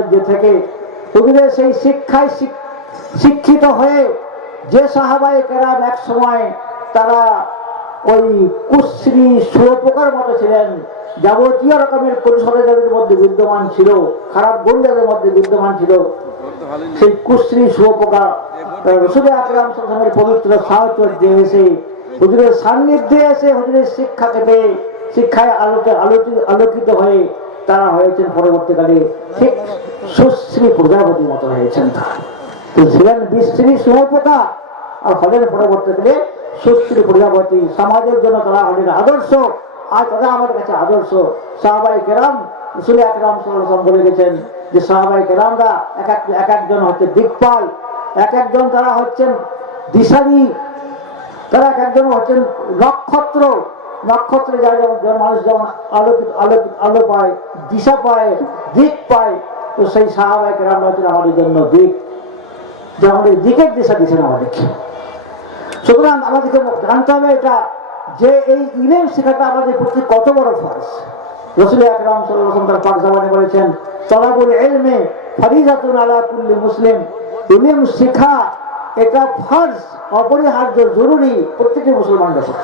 সাহচর্য থেকে হুজুরের সেই শিক্ষায় শিক্ষিত হয়ে যে সাহাবায়ে কেরাম এক সময় তারা ওই কুশ্রী শুয়োপোকার মতো ছিলেন, যাবতীয় রকমের কৌশলে যাদের মধ্যে বিদ্যমান ছিল, খারাপ গুণ যাদের মধ্যে বিদ্যমান ছিল, সেই কুশ্রী শুয়োপোকা রাসূল আকরাম সাল্লাল্লাহু আলাইহি ওয়াসাল্লামের পবিত্র সাহচর্যে এসে হুজুরের সান্নিধ্যে এসে হুজুরের শিক্ষাকে পেয়ে শিক্ষায় আলোকিত হয়ে তারা হয়েছেন পরবর্তীকালে ঠিক সুশ্রী প্রজাপতির মতো হয়েছেন। তারা ছিলেন বিশ্রী শুয়োপোকা আর হলেন পরবর্তীকালে সুশ্রী প্রজাপতি। সমাজের জন্য তারা হলেন আদর্শ, আর তারা আমাদের কাছে আদর্শ। সাহাবায়ে কেরাম রাসূল আকরাম সাল্লাল্লাহু আলাইহি ওয়াসাল্লাম বলে গেছেন যে সাহাবায়ে কেরামরা এক একজন হচ্ছে দিকপাল, এক একজন তারা হচ্ছেন দিশারি, তারা এক একজন হচ্ছেন নক্ষত্র। নক্ষত্রে যায় যেমন মানুষ যেমন আলো পায়, দিশা পায়, দিক পায়, তো সেই সাহাবায়ে কেরামরা হচ্ছেন আমাদের জন্য দিক, যে আমাদের দিকের দিশা দিচ্ছেন আমাদেরকে। সুতরাং আমাদেরকে জানতে হবে এটা যে এই ইলম শেখাটা আমাদের প্রতি কত বড় ফরজ। রাসূল আকরাম সাল্লাল্লাহু আলাইহি ওয়াসাল্লাম তার পাক জবানে বলেছেন, তালাবুল ইলমি ফরিজাতুন আলা কুল্লি মুসলিম। ইলম শেখা এটা ফরজ, অপরিহার্য, জরুরি প্রত্যেকটি মুসলমানের উপর।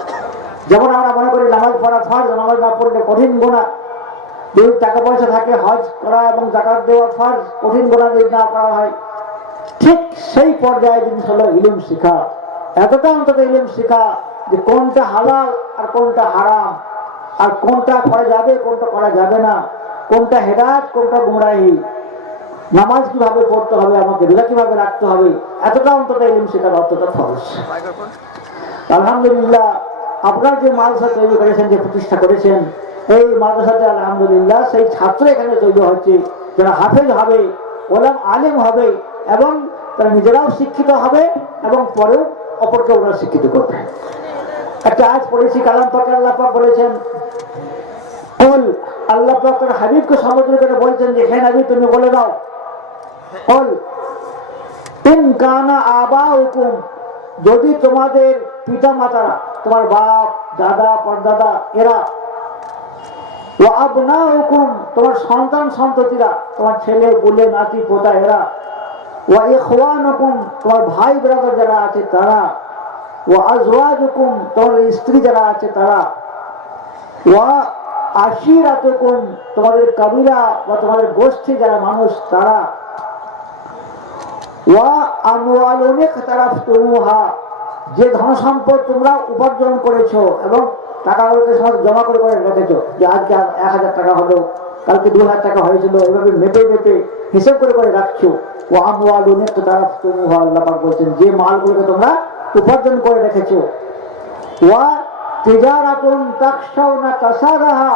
যেমন আমরা মনে করি নামাজ পড়া ফরজ, নামাজ না পড়লে কঠিন গুনাহ, যদি টাকা পয়সা থাকে হজ করা এবং যাকাত দেওয়া ফরজ, কঠিন গুনাহ যদি না করা হয়। ঠিক সেই পর্যায়ে জিনিস হলো ইলম শেখা। এতটা অন্তত ইলম শেখা যে কোনটা হালাল আর কোনটা হারাম, আর কোনটা করা যাবে কোনটা করা যাবে না, কোনটা হেদায়েত কোনটা গুমরাহি, নামাজ কিভাবে পড়তে হবে, আমাকে রোজা কিভাবে রাখতে হবে, এতটা অন্তত ইলম শেখার অতটা ফরজ। আলহামদুলিল্লাহ আপনার যে মাদ্রাসা তৈরি করেছেন, যে প্রতিষ্ঠা করেছেন, এই মাদ্রাসাতে আলহামদুলিল্লাহ সেই ছাত্র এখানে তৈরি হচ্ছে যারা হাফেজ হবে, ওলাম আলেম হবে, এবং তারা নিজেরাও শিক্ষিত হবে এবং পরেও অপরকে ওরা শিক্ষিত করবে। একটা আজ পড়েছি কালাম পাকে আল্লাহ পাক বলেছেন, আল্লাহ পাক তার হাবিবকে সম্বোধন করে বলছেন যে হে নবী তুমি বলে দাও, ইন কানা আবাউকুম, যদি তোমাদের পিতা মাতারা, তোমার বাপ দাদা পরদাদা এরা, ওয়া আবনাউকুম, তোমার সন্তান সন্ততিরা, তোমার ছেলে বুলে নাতি পোতা এরা, ওয়া ইখওয়ানুকুম, তোমার ভাই ব্রাদার যারা আছে তারা, ওয়া আজওয়াজুকুম, তোমার স্ত্রী যারা আছে তারা, ওয়া আশিরাতুকুম, তোমাদের কবিরা বা তোমাদের গোষ্ঠী যারা মানুষ তারা, ওয়া আমওয়ালুন ইখতারাফতুমুহা, যে ধন সম্পদ তোমরা উপার্জন করেছো এবং টাকাগুলোকে জমা করে করে রেখেছো, যে আজকে 1000 টাকা হলো, কালকে 2000 টাকা হয়েছিল, এভাবে মেপে মেপে হিসাব করে করে রাখছো। ওয়া আমওয়ালুন ইখতারাফতুমুহা, আল্লাহ পাক বলছেন যে মালগুলোকে তোমরা উপার্জন করে রেখেছো। ওয়া তিজারাতুন তাখশাউনা কাসারাহা,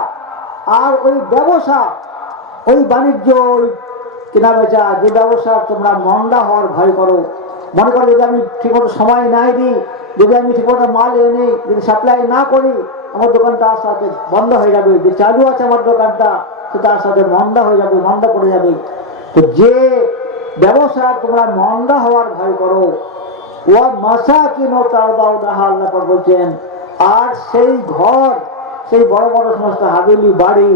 আর ওই ব্যবসা, ওই বাণিজ্য, ওই কেনা বেচা, যে ব্যবসা তোমরা মন্দা হওয়ার ভয় করো, মনে করো যদি আমি ঠিকমতো সময় নাই দিই, যদি আমি ঠিকমতো মাল এনে যদি সাপ্লাই না করি, আমার দোকানটা আস্তে আস্তে বন্ধ হয়ে যাবে, যে চালু আছে আমার দোকানটা সেটা আস্তে আস্তে মন্দা হয়ে যাবে, মন্দা পড়ে যাবে। তো যে ব্যবসা তোমরা মন্দা হওয়ার ভয় করো, ওয়া মাসাকিন তারদাউনাহা, আল্লাহ পাক বলছেন, আর সেই ঘর, সেই বড় বড় সমস্ত হাভেলি বাড়ি,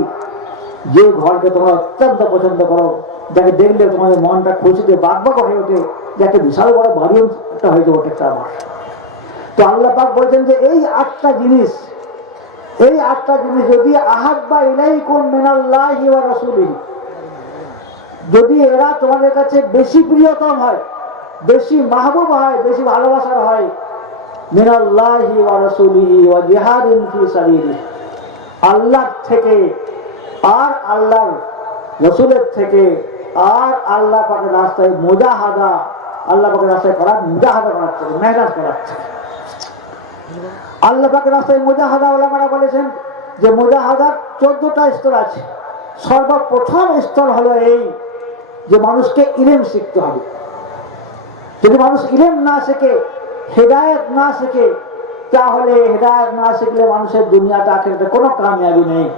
যে ঘরকে তোমরা অত্যন্ত পছন্দ করো, যাকে দেখলে তোমাদের মনটা খুশিতে বাকবাক হয়ে ওঠে, যে একটা বিশাল বড় বাড়ি একটা হয়ে যাবে একটা আমার। তো আল্লাহ পাক বলছেন যে এই 8টা জিনিস, এই 8টা জিনিস যদি আহাব্বা ইলাইকুম মিনাল্লাহি ওয়া রাসূলিহি, যদি এরা তোমাদের কাছে বেশি প্রিয়তম হয়, বেশি মাহবুব হয়, বেশি ভালোবাসার হয়, মিনাল্লাহি ওয়া রাসূলিহি ওয়া জিহাদিন ফি সাবিলিহি, আল্লাহ থেকে আর আল্লাহর রাসূলের থেকে আর আল্লাহ পাকের রাস্তায় মুজাহাদা, আল্লাহ পাকের রাস্তায় করা মুজাহাদা করাচ্ছে, মেহনত করাচ্ছে। আল্লাহ পাকের রাস্তায় মুজাহাদা, ওলামারা বলেছেন যে মুজাহাদার 14টা স্তর আছে। সর্বপ্রথম স্তর হলো এই যে মানুষকে ইলম শিখতে হবে। যদি মানুষ ইলম না শেখে, হেদায়েত না শেখে, তাহলে হেদায়েত না শিখলে মানুষের দুনিয়াতে আখিরাতে কোনো কামিয়াবি নেই।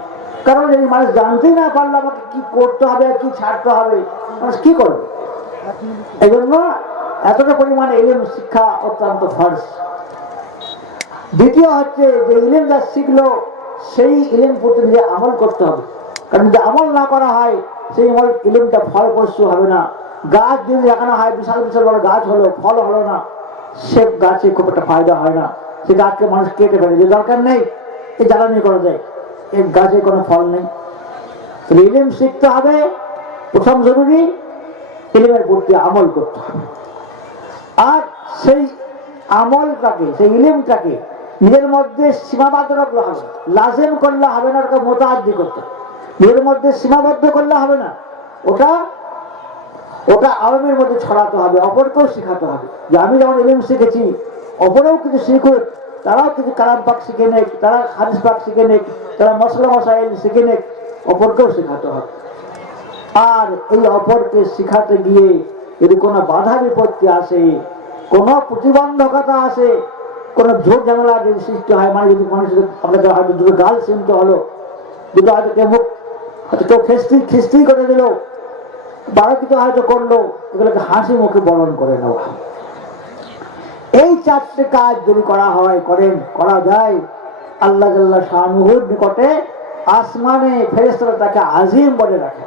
কারণ যদি মানুষ জানতেই না পারলে আমাকে কি করতে হবে, কি ছাড়তে হবে, মানুষ কি করবে? এই জন্য এতটা পরিমাণে ইলম শিক্ষা অত্যন্ত ফরজ। দ্বিতীয় হচ্ছে যে ইলম যা শিখলো সেই ইলম প্রতি নিজে আমল করতে হবে। কারণ যদি আমল না করা হয় সেই ইলমটা ফলপ্রসূ হবে না। গাছ যদি লাগানো হয়, বিশাল বিশাল বড় গাছ হলো, ফল হলো না, সে গাছে খুব একটা ফায়দা হয় না। সে গাছকে মানুষ কেটে ফেলে, যে দরকার নেই, এ জ্বালানি করা যায়, এর গাছে কোনো ফল নেই। ইলম শিখতে হবে, প্রথম জরুরি ইলমের প্রতি আমল করতে হবে। আর সেই আমলটাকে, সেই ইলমটাকে নিজের মধ্যে সীমাবদ্ধ রাখলে হবে, লাজেম করলে হবে না, ওটা মোতাআদ্দি করতে, নিজের মধ্যে সীমাবদ্ধ করলে হবে না, ওটা ওটা আলমের মধ্যে ছড়াতে হবে, অপরকেও শেখাতে হবে। যে আমি যেমন ইলম শিখেছি, অপরেও কিছু শিখুক, তারাও কিছু কালাম পাক শিখে নেক, তারা হাদিস পাক শিখে নেক, তারা মশলা মশাইল শিখে নেক, অপরকেও শেখাতে হবে। আর এই অপরকে শিখাতে গিয়ে যদি কোনো বাধা বিপত্তি আসে, কোনো প্রতিবন্ধকতা আসে, কোনো ঝোট ঝামেলা যদি সৃষ্টি হয়, মানে যদি মানুষের আপনাকে হয়তো দুটো গাল শুনতে হলো, দুটো হয়তো কেউ মুখ হয়তো কেউ খিস্তি করে দিল, বারো কিছু হয়তো করলো, এগুলোকে হাসি মুখে বরণ করে নেওয়া। এই চারটে কাজ যদি করা হয়, করা যায়, আল্লাহ জাল্লা শানুহুর নিকটে আসমানে ফেরেশতারা তাকে আজিম বলে রাখে,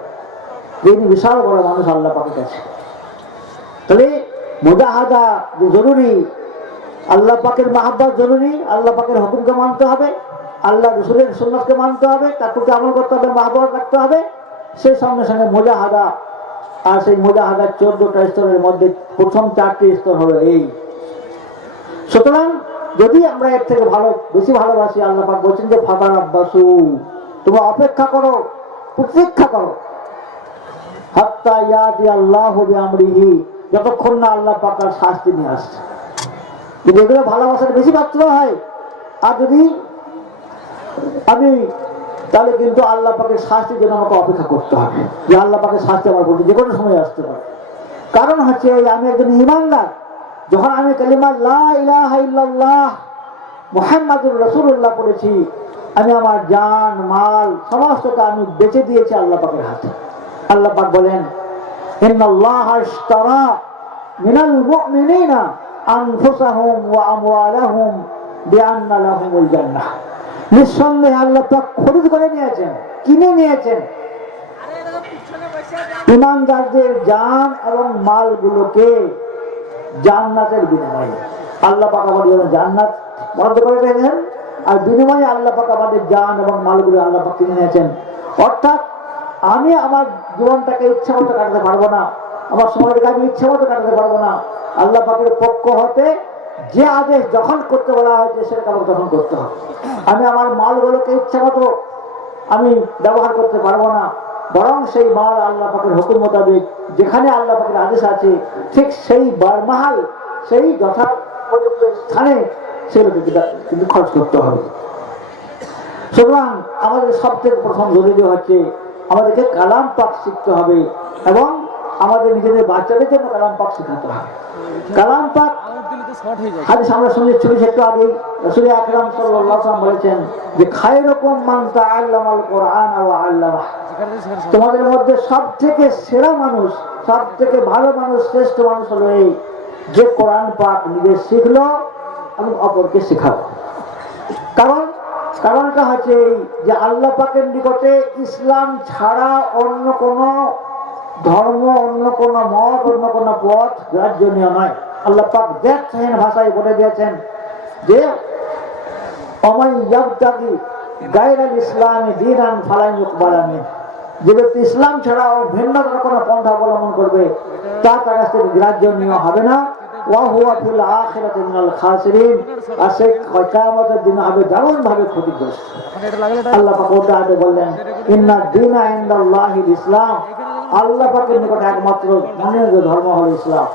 যিনি বিশাল বড় মানুষ আল্লাহ পাকের কাছে। তাহলে মুজাহাদা যে জরুরি, আল্লাহ পাকের মাহাব্বত জরুরি, আল্লাহ পাকের হুকুমকে মানতে হবে, আল্লাহ রসুলের সুন্নাতকে মানতে হবে, তার প্রতি আমল করতে হবে, মাহাব্বত রাখতে হবে। সেই সঙ্গে সঙ্গে মুজাহাদা, আর সেই মুজাহাদার 14টা স্তরের মধ্যে প্রথম 4টি স্তর হলো এই। সুতরাং যদি আমরা এর থেকে বেশি ভালোবাসি, আল্লাহ পাক বলছেন যে ফাদার আব্বাসু, তোমরা অপেক্ষা করো, প্রতীক্ষা করো, হাত্তা ইয়াতি আল্লাহু বিআমরিহি, যতক্ষণ না আল্লাহ পাক তার শাস্তি নিয়ে আসছে। যদি এগুলো ভালোবাসার বেশি পাত্র হয়, আর যদি আমি, তাহলে কিন্তু আল্লাহ পাকের শাস্তির জন্য আমাকে অপেক্ষা করতে হবে, যে আল্লাহ পাকের শাস্তি আমার প্রতি যে কোনো সময় আসতে পারে। কারণ হচ্ছে আমি একজন ঈমানদার, যখন আমি কালিমা লা ইলাহা ইল্লাল্লাহ মুহাম্মাদুর রাসূলুল্লাহ পড়েছি, আমি আমার জান মাল সমস্তকে আমি বেচে দিয়েছি আল্লাহ পাকের হাতে। আল্লাহ পাক বলেন, ইন্নাল্লাহা ইশতারা মিনাল মুমিনিনা আনফুসাহুম ওয়া আমওয়ালাহুম বিআন্না লাহুমুল জান্নাহ। নিঃসন্দেহে আল্লাহ পাক খরিদ করে নিয়েছেন, কিনে নিয়েছেন ঈমানদারদের জান এবং মালগুলোকে জান্নাতের বিনিময়ে। আল্লাহ পাক আমাদের জান্নাত বরাদ্দ করে রেখেছেন, আর বিনিময়ে আল্লাহ পাক আমাদের জান এবং মালগুলো আল্লাহ পাক কিনে নিয়েছেন। অর্থাৎ আমি আমার জীবনটাকে ইচ্ছা মতো কাটাতে পারবো না, আমার সময়টাকে আমি ইচ্ছা মতো কাটাতে পারবো না। আল্লাহ পাকের পক্ষ হতে যে আদেশ যখন করতে বলা হয়েছে সেটা আমাকে তখন করতে হবে। আমি আমার মালগুলোকে ইচ্ছা মতো আমি ব্যবহার করতে পারবো না, বরং সেই মাল আল্লাহ পাকের হুকুম মোতাবেক যেখানে আল্লাহ পাকের আদেশ আছে ঠিক সেই বারমাহাল, সেই যথাপযুক্ত স্থানে সেগুলোকে কিন্তু খরচ করতে হবে। সুতরাং আমাদের সব থেকে প্রথম জরুরি হচ্ছে আমাদেরকে কালাম পাক শিখতে হবে, এবং আমাদের নিজেদের বাচ্চাদের জন্য কালাম পাক শেখাতে হবে। কালাম পাক হাদিস আমরা শুনেছি একটু আগেই, রাসূল আকরাম সাল্লাল্লাহু আলাইহি ওয়াসাল্লাম বলেছেন যে খায়রুকুম মান তাআল্লামাল কোরআন ওয়া আল্লামাহ, তোমাদের মধ্যে সবথেকে সেরা মানুষ, সবথেকে ভালো মানুষ, শ্রেষ্ঠ মানুষ হলো এই যে কোরআন পাক নিজে শিখলো এবং অপরকে শেখালো। কারণটা হচ্ছে এই যে আল্লাহ পাকের নিকটে ইসলাম ছাড়া অন্য কোন ধর্ম, অন্য কোন মত, অন্য কোন পথ গ্রাহ্যনীয় নয়। আল্লাহ পাক দেখছেন ভাষায় বলে দিয়েছেন যে ওমান ইয়াবতাগি গায়রাল ইসলামি দীনান ফালান ইউকবালা মিনহু, যে ব্যক্তি ইসলাম ছাড়া ভিন্ন কোন পন্থা অবলম্বন করবে তার কাছ থেকে গ্রাহ্যনীয় হবে না। ওয়া হুয়া ফিল আখিরাতি মিনাল খাসিরিন, আর সে কিয়ামতের দিনে হবে দারুণভাবে ক্ষতিগ্রস্ত। আল্লাহ পাক ওটাতে বললেন ইন্না দীনা ইনদাল্লাহিল ইসলাম, আল্লাহ পাকের নিকট একমাত্র মাননীয় ধর্ম হলো ইসলাম।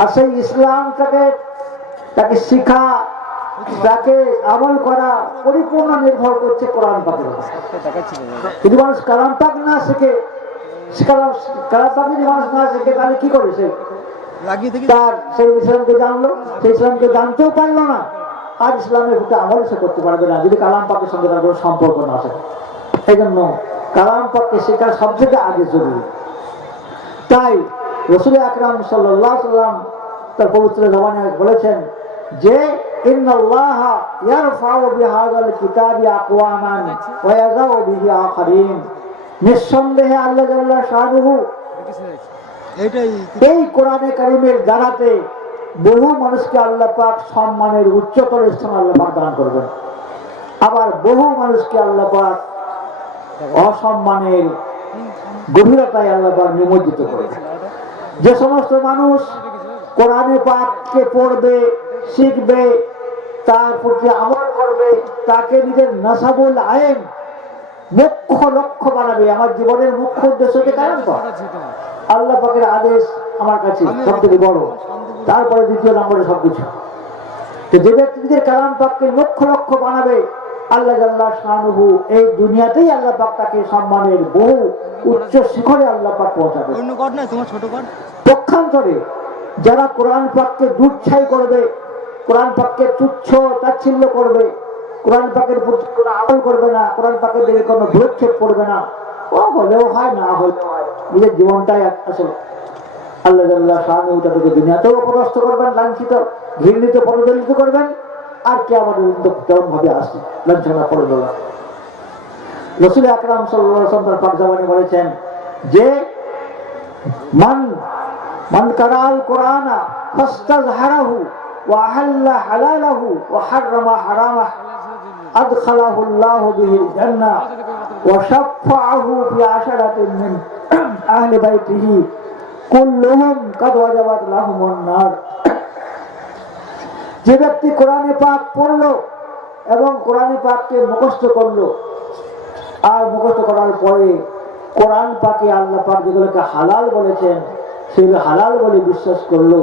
আর সেই ইসলামটাকে তাকে শিখা, তাকে আমল করা পরিপূর্ণ নির্ভর করছে কোরআন পাকের উপর। যদি মানুষ কালাম পাক না শিখে, কালাম পাক যদি মানুষ না শিখে, তাহলে কি করে সে তার সেই ইসলামকে জানলো, সেই ইসলামকে জানতেও পারলো না, আর ইসলামের প্রতি আমল সে করতে পারবে না যদি কালাম পাকের সঙ্গে তার কোনো সম্পর্ক না থাকে। এই জন্য কালাম পাককে শেখা সব থেকে আগে জরুরি। তাই রাসূল আকরাম সাল্লাল্লাহু আলাইহি ওয়াসাল্লাম তার পবিত্র জবানে বলেছেন যে ইন্নাল্লাহা ইয়ারফাউ বিহাযাল কিতাবি আকওয়ামান ওয়া ইয়াযাউ বিহি আখারিন, নিঃসন্দেহে আল্লাহ জাল্লাহ শাহরুহু এই কোরআনে কারিমের দ্বারাতে বহু মানুষকে আল্লাহ পাক সম্মানের উচ্চতর স্থান আল্লাহ পাক দান করবেন, আবার বহু মানুষকে আল্লাহ পাক অসম্মানের গভীরতায় আল্লাহ পাক নিমজ্জিত করবেন। যে সমস্ত মানুষ কোরআনে পাককে পড়বে, শিখবে, তার প্রতি আমল করবে, তাকে নিজের নাসাবুল আইন মুখ্য লক্ষ্য বানাবে। আমার জীবনের মুখ্য উদ্দেশ্য কি? কারণ আল্লাহ পাকের আদেশ আমার কাছে সবথেকে বড়, তারপরে দ্বিতীয় নম্বরে সবকিছু। তো যে ব্যক্তি নিজের কালাম পাককে মুখ্য লক্ষ্য বানাবে, আল্লাহ জাল্লাহ শানুহু এই দুনিয়াতেই আল্লাহ পাক তাকে সম্মানের বহু উচ্চ শিখরে আল্লাহ পাক পৌঁছাবে। পক্ষান্তরে যারা কোরআন পাককে দুচ্ছাই করবে, কোরআন পাককে তুচ্ছ তাচ্ছিল্য করবে, কোরআন পাকের প্রতি কোনো আমল করবে না, কোরআন পাকের দিকে কোনো ভ্রুক্ষেপ করবে না, ও হলেও হয় না হলেও হয়, নিজের জীবনটাই আসলে আল্লাহ জাল্লাহ শানুহু তাদেরকে দুনিয়াতেও অপদস্থ করবেন, লাঞ্ছিত ঘৃণিত পদদলিত করবেন, আর কে আমাদের চরম ভাবে আসে লাঞ্ছনা পদদলা। রাসূল আকরাম সাল্লাল্লাহু আলাইহি ওয়াসাল্লাম তার পাক জাবানে বলেছেন যে মান কারাল কোরআনা ফাস্তাযহারাহু ওয়া আহাল্লা হালালাহু ওয়া হাররামা হারামাহু আদখালাহু আল্লাহু বিহিল জান্নাহ ওয়া শাফাআহু ফি আশরাতিন মিন আহলি বাইতিহি কুল্লুহুম কাদ ওয়াজাবাত লাহুমুন নার। যে ব্যক্তি কোরআনে পাক পড়লো এবং কোরআনে পাককে মুখস্থ করলো, আর মুখস্থ করার পরে কোরআন পাকে আল্লাহ পাক যেগুলোকে হালাল বলেছেন সেগুলো হালাল বলে বিশ্বাস করলো,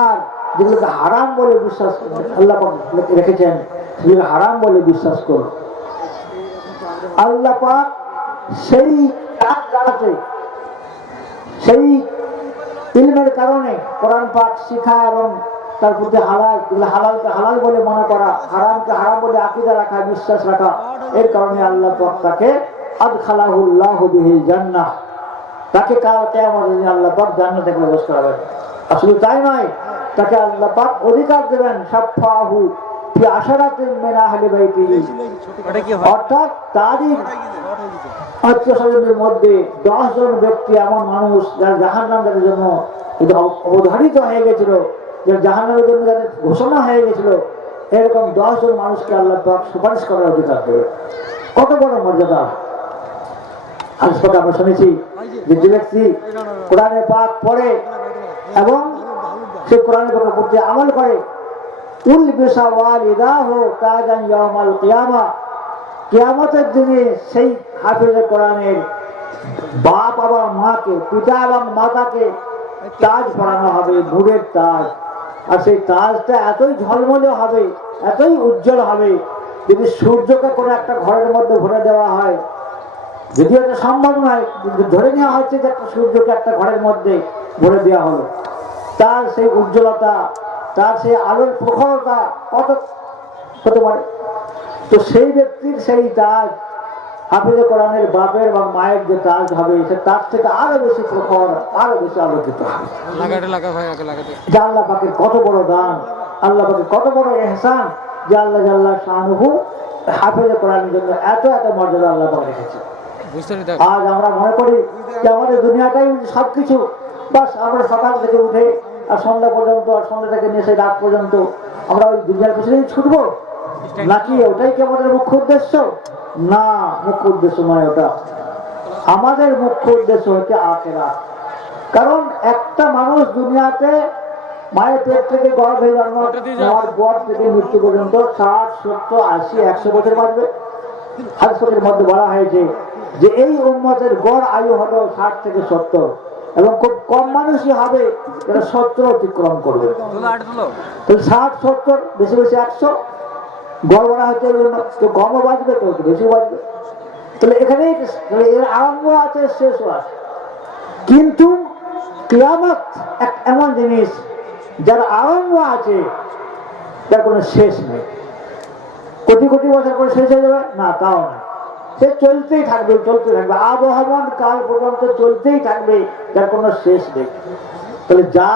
আর যেগুলোকে হারাম বলে বিশ্বাস আল্লাহ পাক রেখেছেন সেগুলো হারাম বলে বিশ্বাস করলো, আল্লাহ পাক সেই জানাতে সেই ইলমের কারণে কোরআন পাক শিখা এবং তার প্রতি হালালকে হালাল বলে মনে করা, হারামকে হারাম বলে আকীদা রাখা, বিশ্বাস রাখা, এর কারণে আল্লাহ পাক তাকে আদখালাহুল্লাহু বিহিল জান্নাহ, তাকে কিয়ামতের দিন আল্লাহ পাক জান্নাতে প্রবেশ করাবেন। আসলে তাই নয়, তাকে আল্লাহ পাক অধিকার দেবেন শাফাআহু ফি আশরাতিন মিন আহলি বাইতিহি, অর্থাৎ তারই আত্মীয়-স্বজনদের মধ্যে 10 জন ব্যক্তি, এমন মানুষ যারা জাহান্নামের জন্য অবধারিত হয়ে গেছিল, যারা জাহান্নামের জন্য যাদের ঘোষণা হয়ে গেছিল, এরকম 10 জন মানুষকে আল্লাহ পাক সুপারিশ করার অধিকার দেবে। কত বড় মর্যাদা! আজ পর্যন্ত আমরা শুনেছি যে ব্যক্তি কোরআনে পাক পড়ে এবং সে কোরআনে পাকের প্রতি আমল করে, উলবিসা ওয়ালিদাহু তাজান ইয়াউমাল কিয়ামা, কিয়ামতের দিনে সেই হাফেজে কোরআনের বাপ এবং মাকে, পিতা এবং মাতাকে তাজ পরানো হবে, নূরের তাজ। আর সেই তাজটা এতই ঝলমলে হবে, এতই উজ্জ্বল হবে, যদি সূর্যকে কোনো একটা ঘরের মধ্যে ভরে দেওয়া হয়, যদিও এটা সম্ভব নয়, ধরে নেওয়া হচ্ছে যে একটা সূর্যকে একটা ঘরের মধ্যে ভরে দেওয়া হলো, তার সেই উজ্জ্বলতা, তার সেই আলোর প্রখরতা কত হতে পারে। তো সেই ব্যক্তির সেই তাজ, হাফেজে কোরআনের বাপের এবং মায়ের যে তাজ হবে, সে তাজ থেকে আরো বেশি প্রখর, আরো বেশি আলোকিত হবে। যে আল্লাহ পাকের কত বড় দান, আল্লাহ পাকের কত বড় ইহসান যে আল্লাহ জাল্লাহ শানুহু হাফেজে কোরআনের জন্য এত এত মর্যাদা আল্লাহ পাক রেখেছে। আজ আমরা মনে করি যে আমাদের দুনিয়াটাই সবকিছু, বাস আমরা সকাল থেকে উঠে আর সন্ধ্যা পর্যন্ত, আর সন্ধ্যা থেকে নিয়ে সেই রাত পর্যন্ত আমরা ওই দুনিয়ার পিছনেই ছুটবো, নাকি ওটাই কি আমাদের মুখ্য উদ্দেশ্য? না, মুখ্য উদ্দেশ্য নয় ওটা। আমাদের মুখ্য উদ্দেশ্য হচ্ছে আখিরাত। কারণ একটা মানুষ দুনিয়াতে মায়ের পেট থেকে গর্ভে জন্ম নেওয়ার পর থেকে মৃত্যু পর্যন্ত 60, 70, 80, 100 বছর বাঁচবে। হাদিসের মধ্যে বলা হয়েছে যে এই উম্মতের গড় আয়ু হলো 60 থেকে 70, এবং খুব কম মানুষই হবে যারা 70 অতিক্রম করবে। 60, 70, বেশি বেশি 100 গড় বলা হচ্ছে, কেউ কমও বাঁচবে, কেউ বেশি বাঁচবে। তাহলে এখানে এর আরম্ভ আছে, শেষও আছে। কিন্তু কিয়ামত এক এমন জিনিস যার আরম্ভ আছে, তার কোনো শেষ নেই। কোটি কোটি বছর পরে শেষ হয়ে যাবে না, তাও না, সে চলতেই থাকবে, চলতে থাকবে, আবহমান কাল পর্যন্ত চলতেই থাকবে, যার কোনো শেষ নেই। তাহলে যা